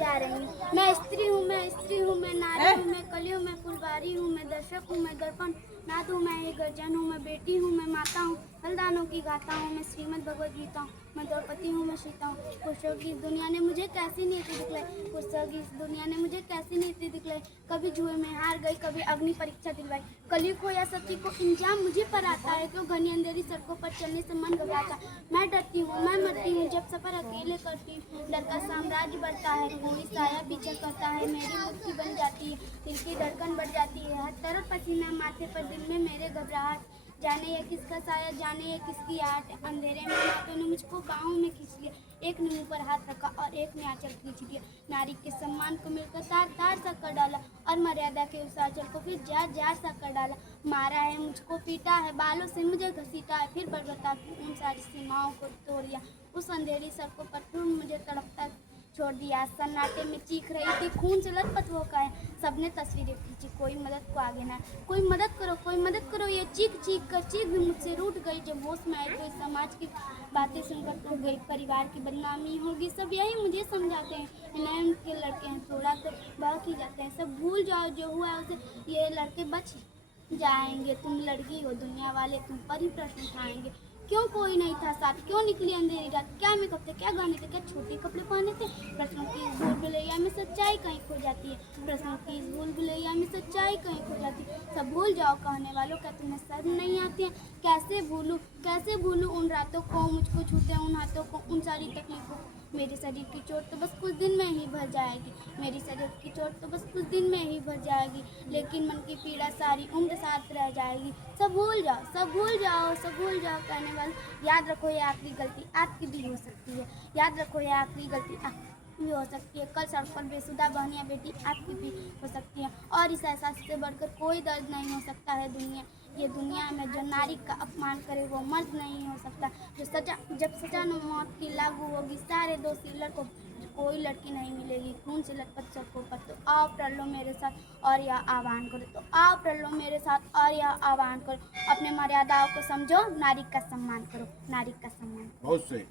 जा रही हूँ। मैं स्त्री हूँ, मैं स्त्री हूँ, मैं नारी हूँ, मैं कली हूँ, मैं फुलवारी हूँ, मैं दर्शक हूँ, मैं दर्पण नाद हूँ, मैं एक गर्जन हूँ, मैं बेटी हूँ, मैं माता हूँ, बलिदानों की गाता हूँ, मैं श्रीमद् भगवद गीता हूँ, मैं द्रौपदी हूँ, मैं सीता हूँ। पुरुषों की इस दुनिया ने मुझे कैसी नीति दिखलाई, पुरुषों की इस दुनिया ने मुझे कैसी नीति दिखलाई। कभी जुए में हार गई, कभी अग्नि परीक्षा दिलवाई। कली को या सती को इंजाम मुझे पर आता है, तो घनी अंधेरी सड़कों पर चलने से मन घबराता। मैं डरती हूँ, मैं मरती हूँ, जब सफर अकेले करती हूँ। डर का साम्राज्य बढ़ता है, कोई साया पीछा करता है, मेरी मुट्ठी बन जाती है, दिल की धड़कन बढ़ जाती है। हर तरफ पसीना माथे पर, दिल में मेरे घबराहट। जाने ये किसका साया, जाने ये किसकी आहट। अंधेरे में हाथों ने मुझको बाहों में खींच लिया, एक ने मुंह पर हाथ रखा और एक ने आंचल खींच लिया। नारी के सम्मान को मिलकर तार तार सा कर डाला, और मर्यादा के उस आंचल को फिर जार जार सा कर डाला। मारा है मुझको, पीटा है, बालों से मुझे घसीटा है, फिर बरबता की उन सारी सीमाओं को तोड़ दिया। उस अंधेरी सड़कों पर फिर मुझे तड़पता छोड़ दिया। सन्नाटे में चीख रही थी, खून से लथपथ होकर है। सबने तस्वीरें खींची, कोई मदद को आगे ना। कोई मदद करो, कोई मदद करो। ये चीख चीख कर चीख भी मुझसे रूठ गई। जब होश में आई तो इस समाज की बातें सुनकर टूट गई। परिवार की बदनामी होगी, सब यही मुझे समझाते हैं। नयन के लड़के हैं, थोड़ा तो बहक ही जाते हैं। सब भूल जाओ जो हुआ उसे, ये लड़के बच जाएंगे। तुम लड़की हो, दुनिया वाले तुम पर ही प्रश्न उठाएंगे। क्यों कोई नहीं था साथ, क्यों निकली अंधेरी रात। क्या मेकअप थे, क्या गाने थे, क्या छोटे कपड़े पहने थे। प्रश्नों की इस भूल भुलैया में सच्चाई कहीं खो जाती है। प्रश्नों की इस भूल भुलैया में सच्चाई कहीं खो जाती है। सब भूल जाओ कहने वालों, क्या तुम्हें शर्म नहीं आती है। कैसे भूलूं उन रातों को, मुझको छूते उन हाथों को, उन सारी तकलीफों को। मेरे शरीर की चोट तो बस कुछ दिन में ही भर जाएगी, मेरी शरीर की चोट तो बस कुछ दिन में ही भर जाएगी, लेकिन मन की पीड़ा सारी उम्र साथ रह जाएगी। सब भूल जाओ, सब भूल जाओ, सब भूल जाओ कहने वाले। याद रखो ये आखिरी गलती आपकी भी हो सकती है। याद रखो ये आखिरी गलती आपकी भी हो सकती है। कल सड़क पर बेसुधा बहनियां बेटी आपकी भी हो सकती है। और इस एहसास से बढ़कर कोई दर्द नहीं हो सकता है दुनिया, ये दुनिया में। जो नारी का अपमान करे वो मर्द नहीं हो सकता। जब सजा मौत की लागू होगी सारे दोषी लड़कों, कोई लड़की नहीं मिलेगी खून से लटपट सड़कों पर। तो आओ प्रण लो मेरे साथ और यह आह्वान करो, तो आओ प्रण लो मेरे साथ और यह आह्वान करो। अपने मर्यादाओं को समझो, नारी का सम्मान करो, नारी का सम्मान। बहुत सही।